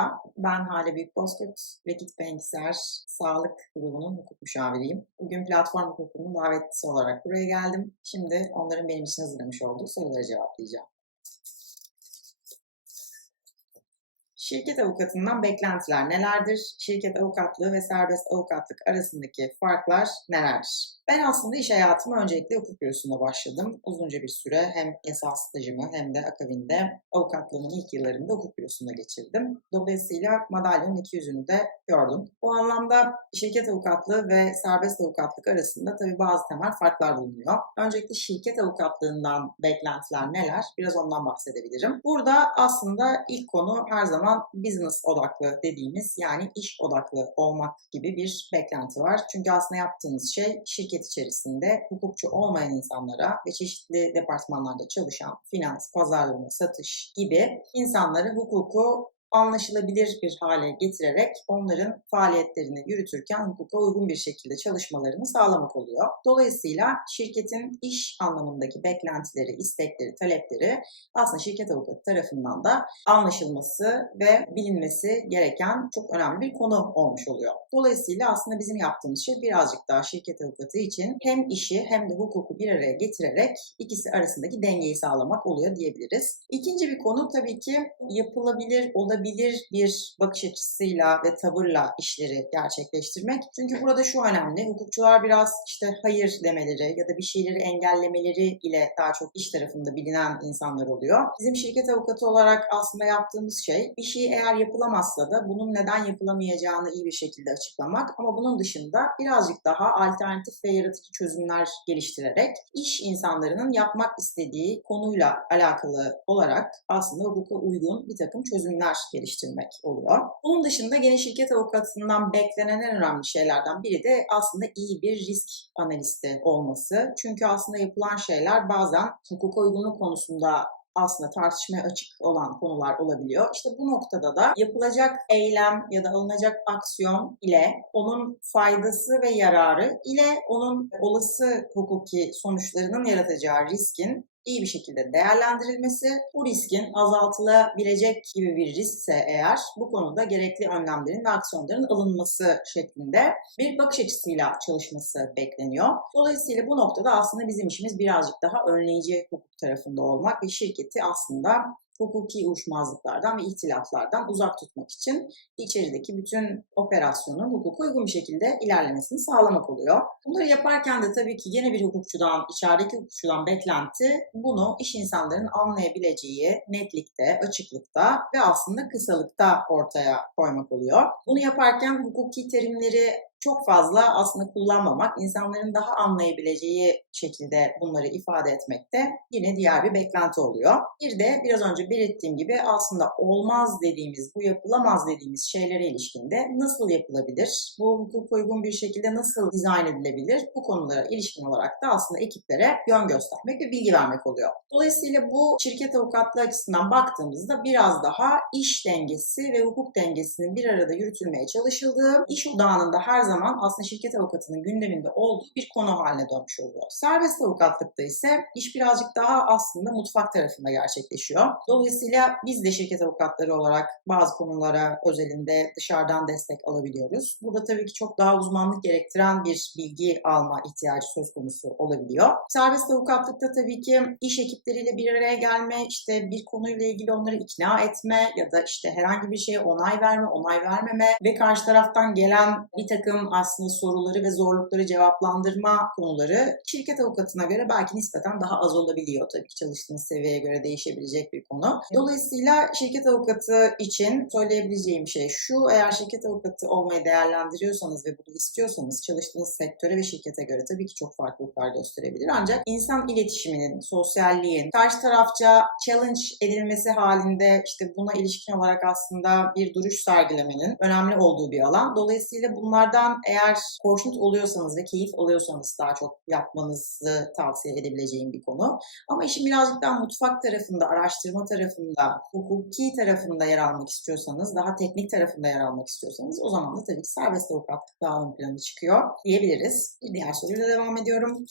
Merhaba, ben Hale Büyük Bozkurt, Rekit Bengisar Sağlık Kurulu'nun hukuk müşaviriyim. Bugün platform hukukunun davetlisi olarak buraya geldim. Şimdi onların benim için hazırlamış olduğu soruları cevaplayacağım. Şirket avukatından beklentiler nelerdir? Şirket avukatlığı ve serbest avukatlık arasındaki farklar nelerdir? Ben aslında iş hayatıma öncelikle hukuk bürosunda başladım. Uzunca bir süre hem yasal stajımı hem de akabinde avukatlığımın ilk yıllarında hukuk bürosunda geçirdim. Dolayısıyla madalyonun iki yüzünü de gördüm. Bu anlamda şirket avukatlığı ve serbest avukatlık arasında tabii bazı temel farklar bulunuyor. Öncelikle şirket avukatlığından beklentiler neler? Biraz ondan bahsedebilirim. Burada aslında ilk konu her zaman business odaklı dediğimiz yani iş odaklı olmak gibi bir beklenti var. Çünkü aslında yaptığınız şey şirket içerisinde hukukçu olmayan insanlara ve çeşitli departmanlarda çalışan finans, pazarlama, satış gibi insanları hukuku anlaşılabilir bir hale getirerek onların faaliyetlerini yürütürken hukuka uygun bir şekilde çalışmalarını sağlamak oluyor. Dolayısıyla şirketin iş anlamındaki beklentileri, istekleri, talepleri aslında şirket avukatı tarafından da anlaşılması ve bilinmesi gereken çok önemli bir konu olmuş oluyor. Dolayısıyla aslında bizim yaptığımız şey birazcık daha şirket avukatı için hem işi hem de hukuku bir araya getirerek ikisi arasındaki dengeyi sağlamak oluyor diyebiliriz. İkinci bir konu tabii ki yapılabilir, olabilir olabilir bir bakış açısıyla ve tavırla işleri gerçekleştirmek. Çünkü burada şu önemli, hukukçular biraz işte hayır demeleri ya da bir şeyleri engellemeleri ile daha çok iş tarafında bilinen insanlar oluyor. Bizim şirket avukatı olarak aslında yaptığımız şey bir şey eğer yapılamazsa da bunun neden yapılamayacağını iyi bir şekilde açıklamak ama bunun dışında birazcık daha alternatif ve yaratıcı çözümler geliştirerek iş insanlarının yapmak istediği konuyla alakalı olarak aslında hukuka uygun bir takım çözümler geliştirmek oluyor. Bunun dışında geniş şirket avukatından beklenen en önemli şeylerden biri de aslında iyi bir risk analisti olması. Çünkü aslında yapılan şeyler bazen hukuka uygunluk konusunda aslında tartışmaya açık olan konular olabiliyor. İşte bu noktada da yapılacak eylem ya da alınacak aksiyon ile onun faydası ve yararı ile onun olası hukuki sonuçlarının yaratacağı riskin iyi bir şekilde değerlendirilmesi, bu riskin azaltılabilecek gibi bir riskse eğer bu konuda gerekli önlemlerin ve aksiyonların alınması şeklinde bir bakış açısıyla çalışması bekleniyor. Dolayısıyla bu noktada aslında bizim işimiz birazcık daha önleyici hukuk tarafında olmak ve şirketi aslında hukuki uyuşmazlıklardan ve ihtilaflardan uzak tutmak için içerideki bütün operasyonun hukuka uygun bir şekilde ilerlemesini sağlamak oluyor. Bunları yaparken de tabii ki yeni bir hukukçudan, içerideki hukukçudan beklenti bunu iş insanlarının anlayabileceği netlikte, açıklıkta ve aslında kısalıkta ortaya koymak oluyor. Bunu yaparken hukuki terimleri çok fazla aslında kullanmamak, insanların daha anlayabileceği şekilde bunları ifade etmek de yine diğer bir beklenti oluyor. Bir de biraz önce belirttiğim gibi aslında olmaz dediğimiz, bu yapılamaz dediğimiz şeylere ilişkinde nasıl yapılabilir? Bu hukuk uygun bir şekilde nasıl dizayn edilebilir? Bu konulara ilişkin olarak da aslında ekiplere yön göstermek ve bilgi vermek oluyor. Dolayısıyla bu şirket avukatlığı açısından baktığımızda biraz daha iş dengesi ve hukuk dengesinin bir arada yürütülmeye çalışıldığı, iş odağında her zaman aslında şirket avukatının gündeminde olduğu bir konu haline dönmüş oluyor. Serbest avukatlıkta ise iş birazcık daha aslında mutfak tarafında gerçekleşiyor. Dolayısıyla biz de şirket avukatları olarak bazı konulara özelinde dışarıdan destek alabiliyoruz. Burada tabii ki çok daha uzmanlık gerektiren bir bilgi alma ihtiyacı söz konusu olabiliyor. Serbest avukatlıkta tabii ki iş ekipleriyle bir araya gelme, işte bir konuyla ilgili onları ikna etme ya da işte herhangi bir şeye onay verme, onay vermeme ve karşı taraftan gelen bir takım aslında soruları ve zorlukları cevaplandırma konuları şirket avukatına göre belki nispeten daha az olabiliyor. Tabii ki çalıştığınız seviyeye göre değişebilecek bir konu. Dolayısıyla şirket avukatı için söyleyebileceğim şey şu, eğer şirket avukatı olmayı değerlendiriyorsanız ve bunu istiyorsanız çalıştığınız sektöre ve şirkete göre tabii ki çok farklılıklar gösterebilir. Ancak insan iletişiminin, sosyalliğin, karşı tarafça challenge edilmesi halinde işte buna ilişkin olarak aslında bir duruş sergilemenin önemli olduğu bir alan. Dolayısıyla bunlardan yüzden eğer hoşnut oluyorsanız ve keyif alıyorsanız daha çok yapmanızı tavsiye edebileceğim bir konu. Ama işin birazcık daha mutfak tarafında, araştırma tarafında, hukuki tarafında yer almak istiyorsanız, daha teknik tarafında yer almak istiyorsanız o zaman da tabii ki serbest avukatlık daha ön plana çıkıyor diyebiliriz. Bir diğer soruyla devam ediyorum.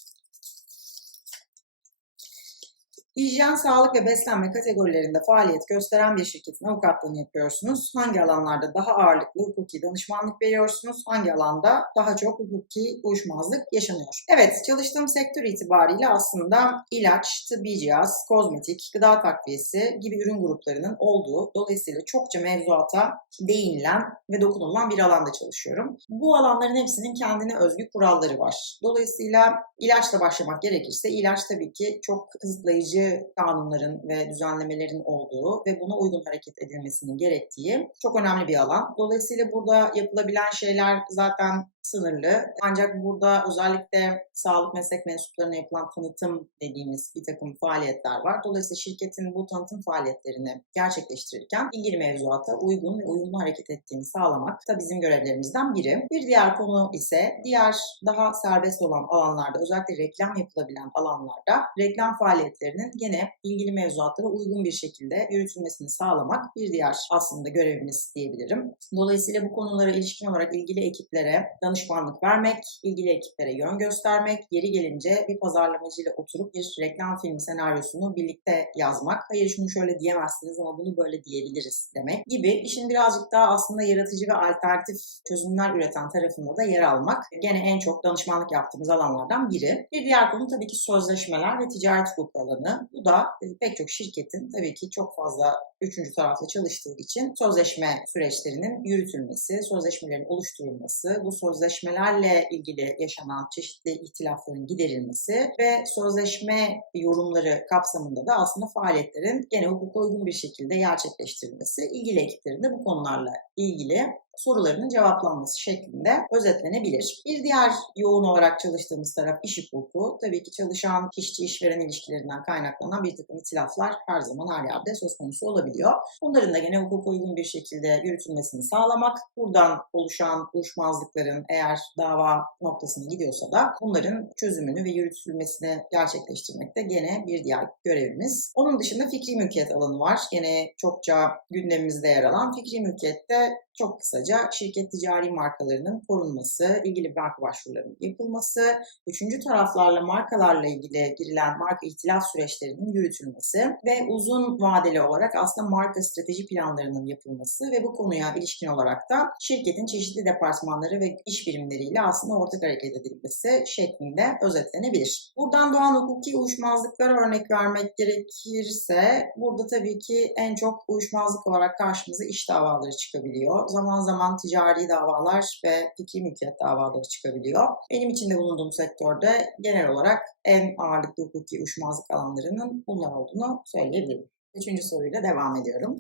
Hijyen, sağlık ve beslenme kategorilerinde faaliyet gösteren bir şirketin avukatlığını yapıyorsunuz. Hangi alanlarda daha ağırlıklı hukuki danışmanlık veriyorsunuz? Hangi alanda daha çok hukuki uyuşmazlık yaşanıyor? Evet, çalıştığım sektör itibariyle aslında ilaç, tıbbi cihaz, kozmetik, gıda takviyesi gibi ürün gruplarının olduğu, dolayısıyla çokça mevzuata değinilen ve dokunulan bir alanda çalışıyorum. Bu alanların hepsinin kendine özgü kuralları var. Dolayısıyla ilaçla başlamak gerekirse ilaç tabii ki çok kısıtlayıcı kanunların ve düzenlemelerin olduğu ve buna uygun hareket edilmesinin gerektiği çok önemli bir alan. Dolayısıyla burada yapılabilen şeyler zaten sınırlı. Ancak burada özellikle sağlık meslek mensuplarına yapılan tanıtım dediğimiz bir takım faaliyetler var. Dolayısıyla şirketin bu tanıtım faaliyetlerini gerçekleştirirken ilgili mevzuata uygun ve uyumlu hareket ettiğini sağlamak da bizim görevlerimizden biri. Bir diğer konu ise diğer daha serbest olan alanlarda özellikle reklam yapılabilen alanlarda reklam faaliyetlerinin gene ilgili mevzuatlara uygun bir şekilde yürütülmesini sağlamak bir diğer aslında görevimiz diyebilirim. Dolayısıyla bu konulara ilişkin olarak ilgili ekiplere danışmanlık vermek, ilgili ekiplere yön göstermek, yeri gelince bir pazarlamacıyla oturup bir reklam filmi senaryosunu birlikte yazmak, hayır şunu şöyle diyemezsiniz ama bunu böyle diyebiliriz demek gibi işin birazcık daha aslında yaratıcı ve alternatif çözümler üreten tarafında da yer almak gene en çok danışmanlık yaptığımız alanlardan biri. Bir diğer konu tabii ki sözleşmeler ve ticaret hukuku alanı. Bu da e, pek çok şirketin tabii ki çok fazla üçüncü tarafla çalıştığı için sözleşme süreçlerinin yürütülmesi, sözleşmelerin oluşturulması, bu sözleşmelerle ilgili yaşanan çeşitli ihtilafların giderilmesi ve sözleşme yorumları kapsamında da aslında faaliyetlerin gene hukuka uygun bir şekilde gerçekleştirilmesi, ilgili ekiplerin de bu konularla ilgili sorularının cevaplanması şeklinde özetlenebilir. Bir diğer yoğun olarak çalıştığımız taraf iş hukuku. Tabii ki çalışan kişi işveren ilişkilerinden kaynaklanan bir takım itilaflar her zaman her yerde söz konusu olabiliyor. Bunların da gene hukuka uygun bir şekilde yürütülmesini sağlamak, buradan oluşan uyuşmazlıkların eğer dava noktasına gidiyorsa da bunların çözümünü ve yürütülmesini gerçekleştirmek de gene bir diğer görevimiz. Onun dışında fikri mülkiyet alanı var. Gene çokça gündemimizde yer alan fikri mülkiyette çok kısaca şirket ticari markalarının korunması, ilgili marka başvurularının yapılması, üçüncü taraflarla markalarla ilgili girilen marka ihtilaf süreçlerinin yürütülmesi ve uzun vadeli olarak aslında marka strateji planlarının yapılması ve bu konuya ilişkin olarak da şirketin çeşitli departmanları ve iş birimleriyle aslında ortak hareket edilmesi şeklinde özetlenebilir. Buradan doğan hukuki uyuşmazlıklara örnek vermek gerekirse burada tabii ki en çok uyuşmazlık olarak karşımıza iş davaları çıkabiliyor zaman zaman ticari davalar ve fikri mülkiyet davaları çıkabiliyor. Benim içinde bulunduğum sektörde genel olarak en ağırlıklı hukuki uyuşmazlık alanlarının bunlar olduğunu söyleyebilirim. Üçüncü soruyla devam ediyorum.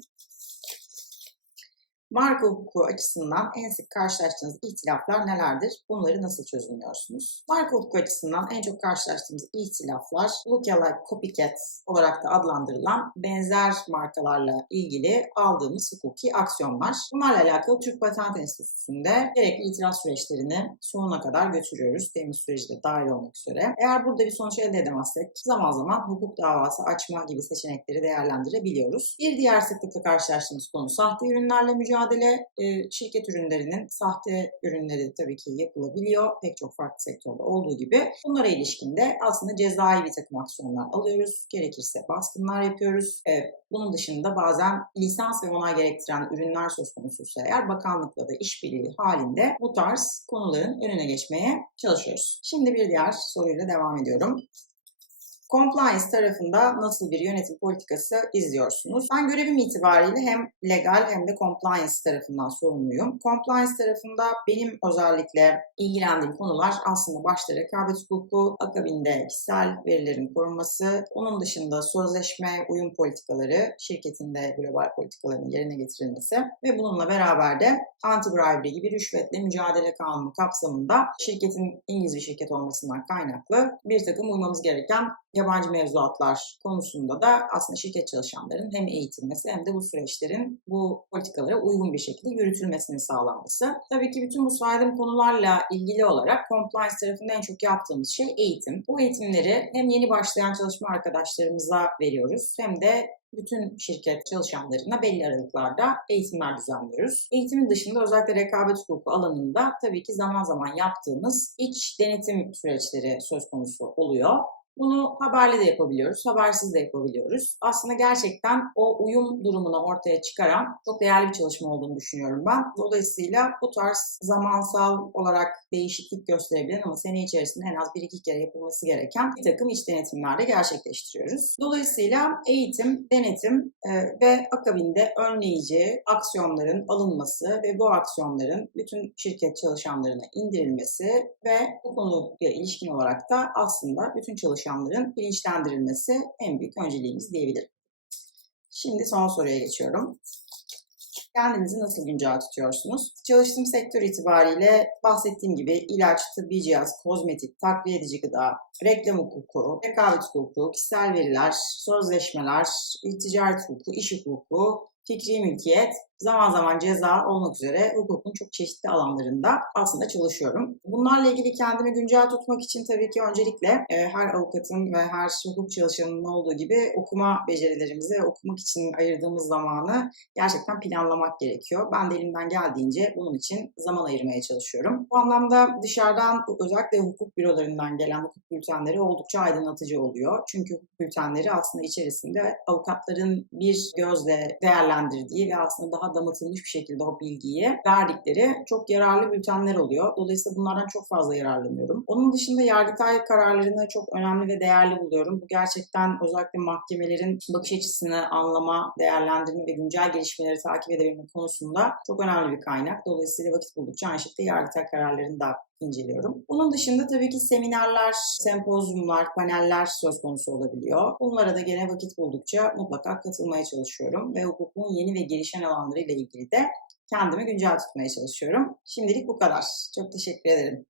Marka hukuku açısından en sık karşılaştığınız ihtilaflar nelerdir? Bunları nasıl çözümlüyorsunuz? Marka hukuku açısından en çok karşılaştığımız ihtilaflar lookalike copycat olarak da adlandırılan benzer markalarla ilgili aldığımız hukuki aksiyonlar. Bunlarla alakalı Türk Patent Enstitüsü'nde gerekli itiraz süreçlerini sonuna kadar götürüyoruz. Temiz süreci de dahil olmak üzere. Eğer burada bir sonuç elde edemezsek zaman zaman hukuk davası açma gibi seçenekleri değerlendirebiliyoruz. Bir diğer sıklıkla karşılaştığımız konu sahte ürünlerle mücadele mücadele e, şirket ürünlerinin sahte ürünleri tabii ki yapılabiliyor. Pek çok farklı sektörde olduğu gibi. Bunlara ilişkin de aslında cezai bir takım aksiyonlar alıyoruz. Gerekirse baskınlar yapıyoruz. E, bunun dışında bazen lisans ve onay gerektiren ürünler söz konusuysa eğer bakanlıkla da işbirliği halinde bu tarz konuların önüne geçmeye çalışıyoruz. Şimdi bir diğer soruyla devam ediyorum. Compliance tarafında nasıl bir yönetim politikası izliyorsunuz? Ben görevim itibariyle hem legal hem de compliance tarafından sorumluyum. Compliance tarafında benim özellikle ilgilendiğim konular aslında başta rekabet hukuku, akabinde kişisel verilerin korunması, onun dışında sözleşme uyum politikaları, şirketin de global politikalarının yerine getirilmesi ve bununla beraber de anti-bribery gibi rüşvetle mücadele kanunu kapsamında şirketin İngiliz bir şirket olmasından kaynaklı bir takım uymamız gereken yabancı mevzuatlar konusunda da aslında şirket çalışanların hem eğitilmesi hem de bu süreçlerin bu politikalara uygun bir şekilde yürütülmesinin sağlanması. Tabii ki bütün bu saydığım konularla ilgili olarak compliance tarafında en çok yaptığımız şey eğitim. Bu eğitimleri hem yeni başlayan çalışma arkadaşlarımıza veriyoruz hem de bütün şirket çalışanlarına belli aralıklarda eğitimler düzenliyoruz. Eğitimin dışında özellikle rekabet hukuku alanında tabii ki zaman zaman yaptığımız iç denetim süreçleri söz konusu oluyor. Bunu haberli de yapabiliyoruz, habersiz de yapabiliyoruz. Aslında gerçekten o uyum durumunu ortaya çıkaran çok değerli bir çalışma olduğunu düşünüyorum ben. Dolayısıyla bu tarz zamansal olarak değişiklik gösterebilen ama sene içerisinde en az bir iki kere yapılması gereken bir takım iç denetimler de gerçekleştiriyoruz. Dolayısıyla eğitim, denetim e, ve akabinde önleyici aksiyonların alınması ve bu aksiyonların bütün şirket çalışanlarına indirilmesi ve bu konuyla ilişkin olarak da aslında bütün çalışanların bilinçlendirilmesi en büyük önceliğimiz diyebilirim. Şimdi son soruya geçiyorum. Kendinizi nasıl güncel tutuyorsunuz? Çalıştığım sektör itibariyle bahsettiğim gibi ilaç, tıbbi cihaz, kozmetik, takviye edici gıda, reklam hukuku, rekabet hukuku, kişisel veriler, sözleşmeler, ticaret hukuku, iş hukuku, fikri mülkiyet, zaman zaman ceza olmak üzere hukukun çok çeşitli alanlarında aslında çalışıyorum. Bunlarla ilgili kendimi güncel tutmak için tabii ki öncelikle e, her avukatın ve her hukuk çalışanının olduğu gibi okuma becerilerimizi okumak için ayırdığımız zamanı gerçekten planlamak gerekiyor. Ben de elimden geldiğince bunun için zaman ayırmaya çalışıyorum. Bu anlamda dışarıdan özellikle hukuk bürolarından gelen hukuk bültenleri oldukça aydınlatıcı oluyor. Çünkü hukuk bültenleri aslında içerisinde avukatların bir gözle değerlendirdiği ve aslında daha damıtılmış bir şekilde o bilgiyi verdikleri çok yararlı bültenler oluyor. Dolayısıyla bunlardan çok fazla yararlanıyorum. Onun dışında yargıtay kararlarını çok önemli ve değerli buluyorum. Bu gerçekten özellikle mahkemelerin bakış açısını anlama, değerlendirme ve güncel gelişmeleri takip edebilme konusunda çok önemli bir kaynak. Dolayısıyla vakit buldukça aynı şekilde yargıtay kararlarını da inceliyorum. Bunun dışında tabii ki seminerler, sempozyumlar, paneller söz konusu olabiliyor. Bunlara da gene vakit buldukça mutlaka katılmaya çalışıyorum ve hukukun yeni ve gelişen alanlarıyla ilgili de kendimi güncel tutmaya çalışıyorum. Şimdilik bu kadar. Çok teşekkür ederim.